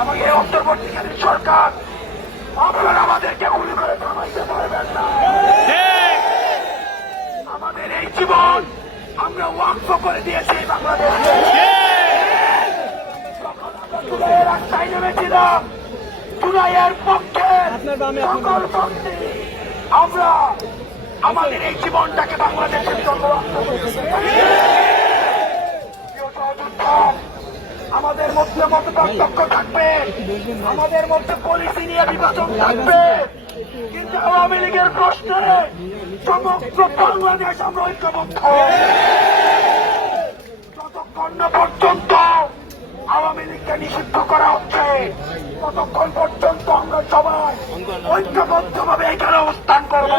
এবং এই অন্তর্বর্তীকালীন সরকার আপনারা আমাদেরকে গুলি করে থামাইতে পারবেন না। আমাদের এই জীবন আমরা ওয়াকফ করে দিয়েছি বাংলাদেশে। যখন আমরা জুলাইয়ের রাস্তায় নেমেছিলাম, জুলাইয়ের পক্ষে সকল শক্তি আমরা আমাদের এই জীবনটাকে বাংলাদেশের জন্য আমাদের মধ্যে মত পার্থক্য থাকবে, আমাদের মধ্যে পলিসি নিয়ে বিভাজন থাকবে, কিন্তু আওয়ামী লীগের প্রশ্নে সমগ্র বাংলাদেশ আমরা ঐক্যবদ্ধ। যতক্ষণ না পর্যন্ত আওয়ামী লীগকে নিষিদ্ধ করা হচ্ছে, ততক্ষণ পর্যন্ত আমরা সবাই ঐক্যবদ্ধভাবে এখানে অবস্থান করবো।